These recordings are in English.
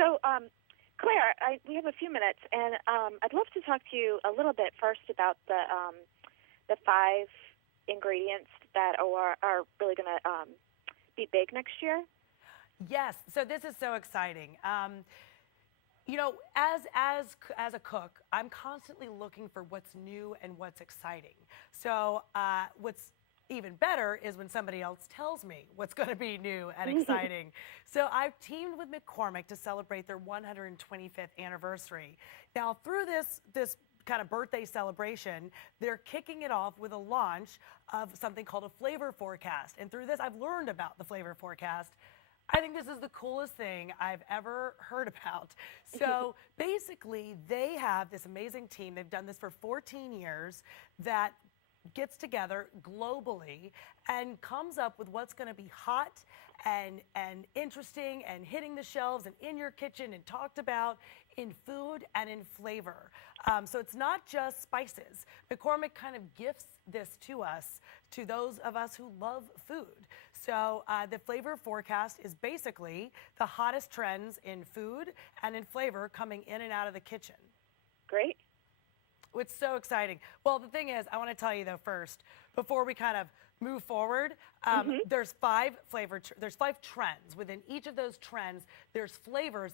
So, Claire, we have a few minutes, and I'd love to talk to you a little bit first about the 5 ingredients that are really going to be big next year. Yes, so this is so exciting. You know, as a cook, I'm constantly looking for what's new and what's exciting. So what's even better is when somebody else tells me what's going to be new and exciting. So I've teamed with McCormick to celebrate their 125th anniversary. Now, through this kind of birthday celebration, they're kicking it off with a launch of something called a flavor forecast. And through this, I've learned about the flavor forecast. I think this is the coolest thing I've ever heard about. So basically, they have this amazing team. They've done this for 14 years that gets together globally and comes up with what's going to be hot and interesting and hitting the shelves and in your kitchen and talked about in food and in flavor. So it's not just spices. McCormick kind of gifts this to us, to those of us who love food. So the flavor forecast is basically the hottest trends in food and in flavor coming in and out of the kitchen. Great. It's so exciting. Well, the thing is, I want to tell you though first, before we kind of move forward, there's 5 there's 5 trends. Within each of those trends, there's flavors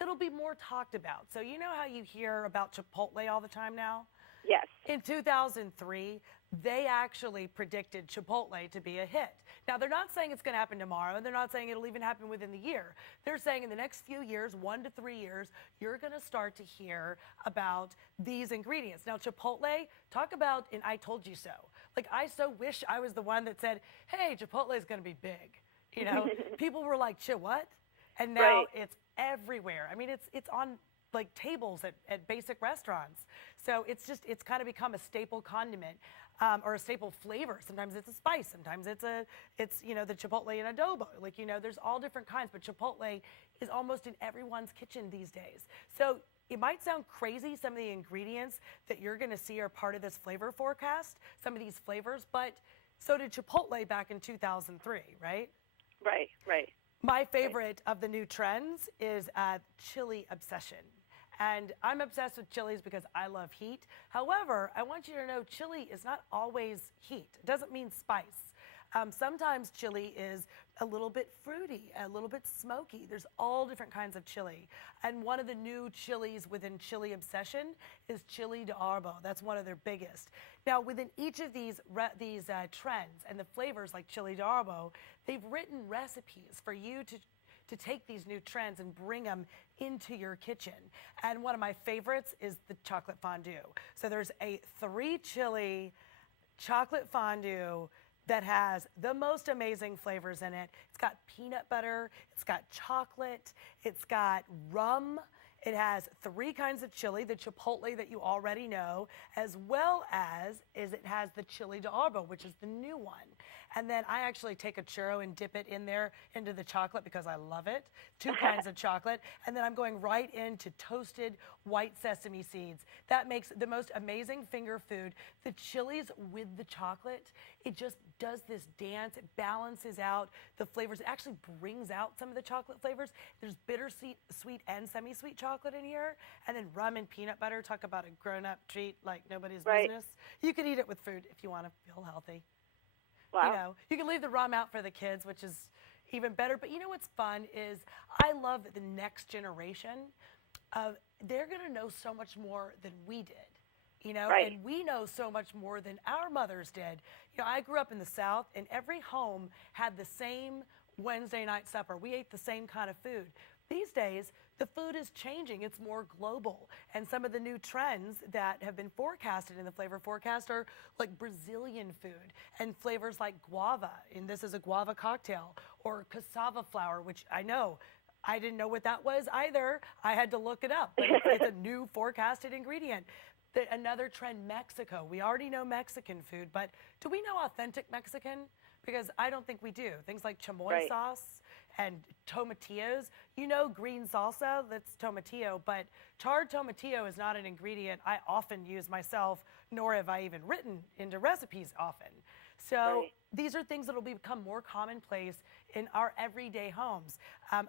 that'll be more talked about. So you know how you hear about Chipotle all the time now? Yes. In 2003, they actually predicted Chipotle to be a hit. Now, they're not saying it's going to happen tomorrow, and they're not saying it'll even happen within the year. They're saying in the next few years, 1 to 3 years, you're going to start to hear about these ingredients. Now, Chipotle, talk about an I told you so. Like, I so wish I was the one that said, hey, Chipotle is going to be big. You know, people were like, what? And now it's everywhere. I mean, it's on like tables at basic restaurants. So it's kind of become a staple condiment or a staple flavor. Sometimes it's a spice. Sometimes it's you know, the Chipotle in adobo. Like, you know, there's all different kinds, but Chipotle is almost in everyone's kitchen these days. So it might sound crazy, some of the ingredients that you're going to see are part of this flavor forecast, some of these flavors, but so did Chipotle back in 2003, right? Right. My favorite of the new trends is chili obsession. And I'm obsessed with chilies because I love heat. However, I want you to know chili is not always heat. It doesn't mean spice. Sometimes chili is a little bit fruity, a little bit smoky. There's all different kinds of chili. And one of the new chilies within Chili Obsession is Chili de Arbo. That's one of their biggest. Now, within each of these trends and the flavors like Chili de Arbo, they've written recipes for you to take these new trends and bring them into your kitchen. And one of my favorites is the chocolate fondue. So there's a 3 chili chocolate fondue that has the most amazing flavors in it. It's got peanut butter, it's got chocolate, it's got rum. It has 3 kinds of chili, the chipotle that you already know, as well as it has the chili de arbo, which is the new one. And then I actually take a churro and dip it in there into the chocolate because I love it. 2 kinds of chocolate. And then I'm going right into toasted white sesame seeds. That makes the most amazing finger food. The chilies with the chocolate, it just does this dance. It balances out the flavors. It actually brings out some of the chocolate flavors. There's bittersweet, sweet, and semi-sweet chocolate in here. And then rum and peanut butter. Talk about a grown-up treat like nobody's business. You could eat it with food if you want to feel healthy. Wow. You know, you can leave the rum out for the kids, which is even better. But you know what's fun is I love that the next generation, they're going to know so much more than we did. You know, and we know so much more than our mothers did. You know, I grew up in the South, and every home had the same Wednesday night supper. We ate the same kind of food. These days, the food is changing. It's more global. And some of the new trends that have been forecasted in the flavor forecast are like Brazilian food and flavors like guava, and this is a guava cocktail, or cassava flour, which I know I didn't know what that was either. I had to look it up. But it's a new forecasted ingredient. Another trend, Mexico. We already know Mexican food, but do we know authentic Mexican? Because I don't think we do. Things like chamoy sauce and tomatillos. You know green salsa, that's tomatillo, but charred tomatillo is not an ingredient I often use myself, nor have I even written into recipes often. So these are things that will become more commonplace in our everyday homes.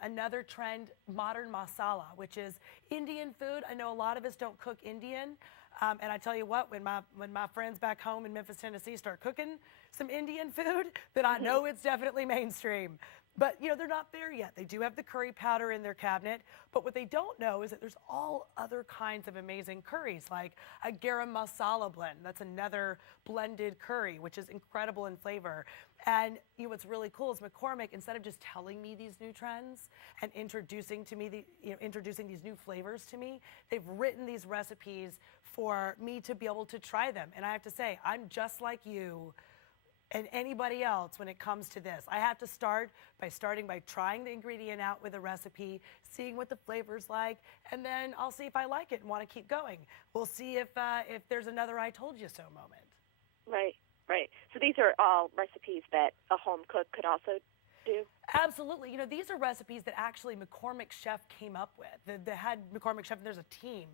Another trend, modern masala, which is Indian food. I know a lot of us don't cook Indian. And I tell you what, when my friends back home in Memphis, Tennessee start cooking some Indian food, then I know it's definitely mainstream. But, they're not there yet. They do have the curry powder in their cabinet. But what they don't know is that there's all other kinds of amazing curries, like a garam masala blend. That's another blended curry, which is incredible in flavor. And what's really cool is McCormick, instead of just telling me these new trends and introducing to me introducing these new flavors to me, they've written these recipes for me to be able to try them. And I have to say, I'm just like you and anybody else when it comes to this. I have to start by trying the ingredient out with a recipe, seeing what the flavor's like, and then I'll see if I like it and want to keep going. We'll see if there's another I told you so moment. Right. So these are all recipes that a home cook could also do? Absolutely. These are recipes that actually McCormick Chef came up with. The head McCormick Chef, and there's a team.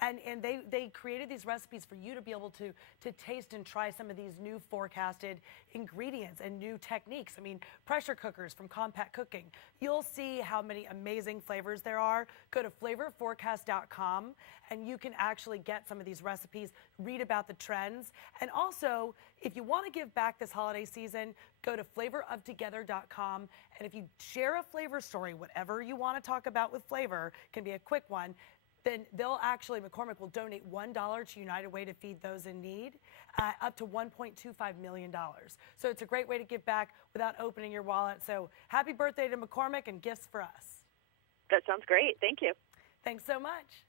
And they created these recipes for you to be able to taste and try some of these new forecasted ingredients and new techniques. I mean, pressure cookers from Compact Cooking. You'll see how many amazing flavors there are. Go to flavorforecast.com and you can actually get some of these recipes, read about the trends. And also, if you want to give back this holiday season, go to flavoroftogether.com. And if you share a flavor story, whatever you want to talk about with flavor, can be a quick one, then McCormick will donate $1 to United Way to feed those in need, up to $1.25 million. So it's a great way to give back without opening your wallet. So happy birthday to McCormick and gifts for us. That sounds great. Thank you. Thanks so much.